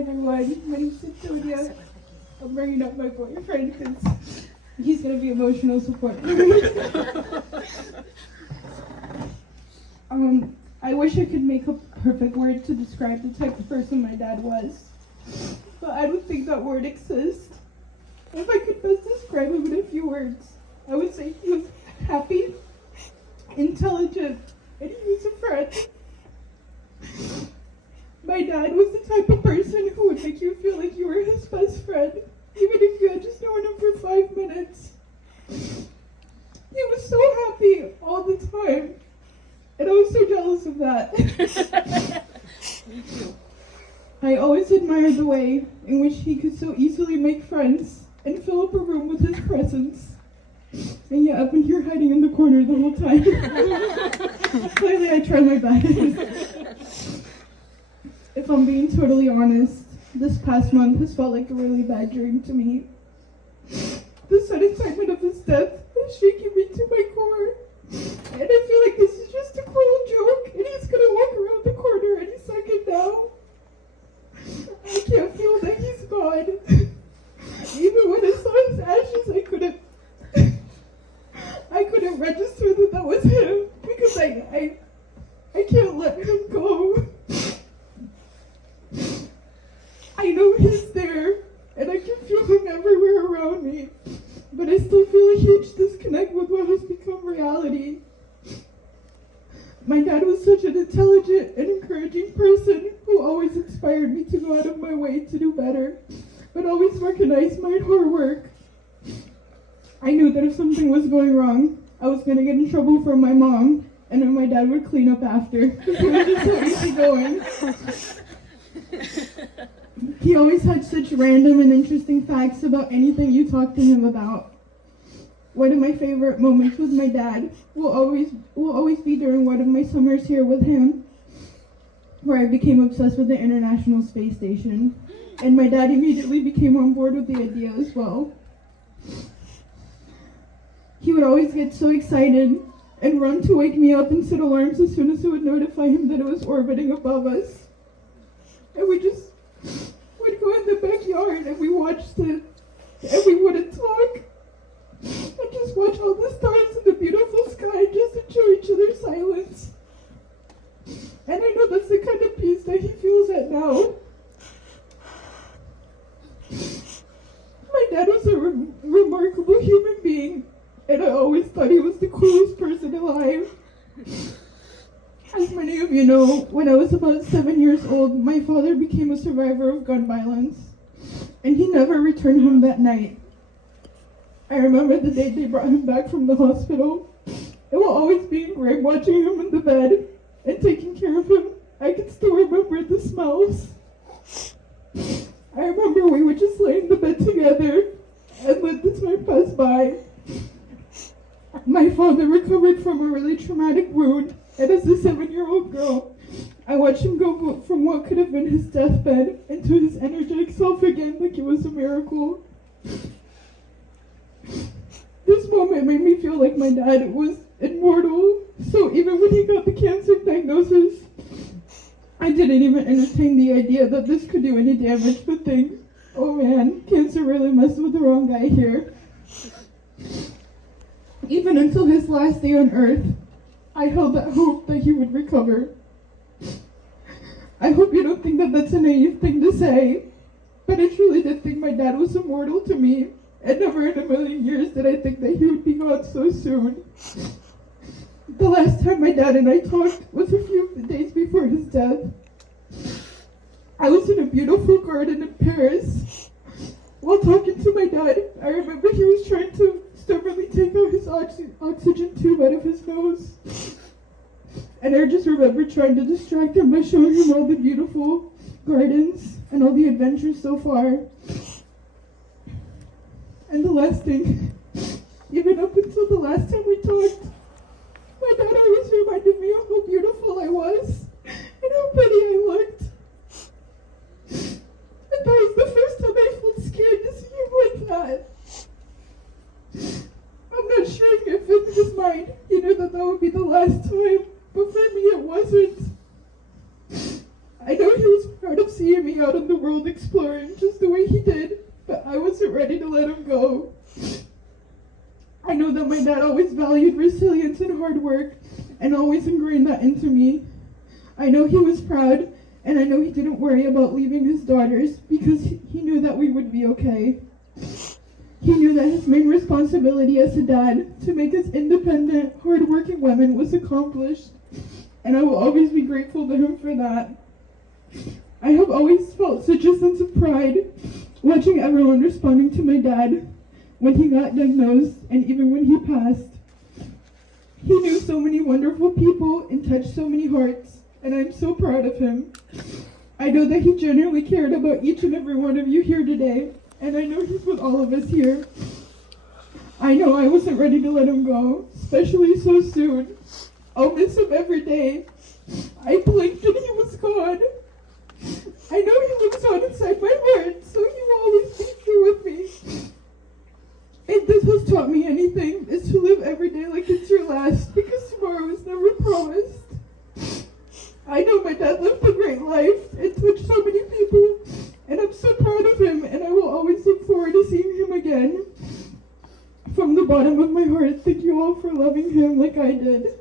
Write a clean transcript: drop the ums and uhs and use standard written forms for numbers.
everyone. My name's Antonia. I'm bringing up my boyfriend because he's going to be emotional support. I wish I could make a perfect word to describe the type of person my dad was, but I don't think that word exists. If I could best describe him in a few words, I would say he was happy, intelligent, and he was a friend. My dad was the type of person who would make you feel like you were his best friend, even if you had just known him for 5 minutes. He was so happy all the time, and I was so jealous of that. Me too. I always admired the way in which he could so easily make friends and fill up a room with his presence. And yet I've been here hiding in the corner the whole time. Clearly I tried my best. If I'm being totally honest, this past month has felt like a really bad dream to me. The sudden excitement of his death is shaking me to my core. And I feel like this is just a cruel joke, and he's gonna walk around the corner any second now. I can't feel that he's gone. Even when I saw his ashes, I couldn't register that was him, because I can't let him go. I know he's there, and I can feel him everywhere around me, but I still feel a huge disconnect with what has become reality. My dad was such an intelligent and encouraging person who always inspired me to go out of my way to do better, but always recognized my hard work. I knew that if something was going wrong, I was going to get in trouble from my mom, and then my dad would clean up after, because he was just so easygoing. He always had such random and interesting facts about anything you talked to him about. One of my favorite moments with my dad will always be during one of my summers here with him, where I became obsessed with the International Space Station, and my dad immediately became on board with the idea as well. He would always get so excited and run to wake me up and set alarms as soon as it would notify him that it was orbiting above us. And we just would go in the backyard and we watched it, and we wouldn't talk. And just watch all the stars in the beautiful sky, just enjoy each other's silence. And I know that's the kind of peace that he feels at now. My dad was a remarkable human being, and I always thought he was the coolest person alive. As many of you know, when I was about 7 years old, my father became a survivor of gun violence, and he never returned home that night. I remember the day they brought him back from the hospital. It will always be engraved watching him in the bed and taking care of him. I can still remember the smells. I remember we would just lay in the bed together and let the time pass by. My father recovered from a really traumatic wound, and as a 7-year-old girl, I watched him go from what could have been his deathbed into his energetic self again like it was a miracle. This moment made me feel like my dad was immortal, so even when he got the cancer diagnosis, I didn't even entertain the idea that this could do any damage, but think, oh man, cancer really messed with the wrong guy here. Even until his last day on earth, I held that hope that he would recover. I hope you don't think that that's a naive thing to say, but I truly did think my dad was immortal to me, and never in a million years did I think that he would be gone so soon. The last time my dad and I talked was a few days before his death. I was in a beautiful garden in Paris. While talking to my dad, I remember he was trying to stubbornly take out his oxygen tube out of his nose. And I just remember trying to distract him by showing him all the beautiful gardens and all the adventures so far. And the last thing, even up until the last time we talked, my dad always reminded me of how beautiful I was and how pretty I looked. And that was the first time I felt scared to see him like that. I'm not sure if in his mind he knew that would be the last time, but for me it wasn't. I know he was proud of seeing me out in the world exploring just the way he did, but I wasn't ready to let him go. I know that my dad always valued resilience and hard work and always ingrained that into me. I know he was proud, and I know he didn't worry about leaving his daughters because he knew that we would be okay. He knew that his main responsibility as a dad to make us independent, hardworking women was accomplished, and I will always be grateful to him for that. I have always felt such a sense of pride watching everyone responding to my dad when he got diagnosed and even when he passed. He knew so many wonderful people and touched so many hearts, and I'm so proud of him. I know that he genuinely cared about each and every one of you here today, and I know he's with all of us here. I know I wasn't ready to let him go, especially so soon. I'll miss him every day. I blinked and he was gone. I know he lives on inside my heart, so he will always be here with me. If this has taught me anything, is to live every day like it's your last, because tomorrow is never promised. I know my dad lived a great life and touched so many people, and I'm so proud of him, and I will always look forward to seeing him again. From the bottom of my heart, thank you all for loving him like I did.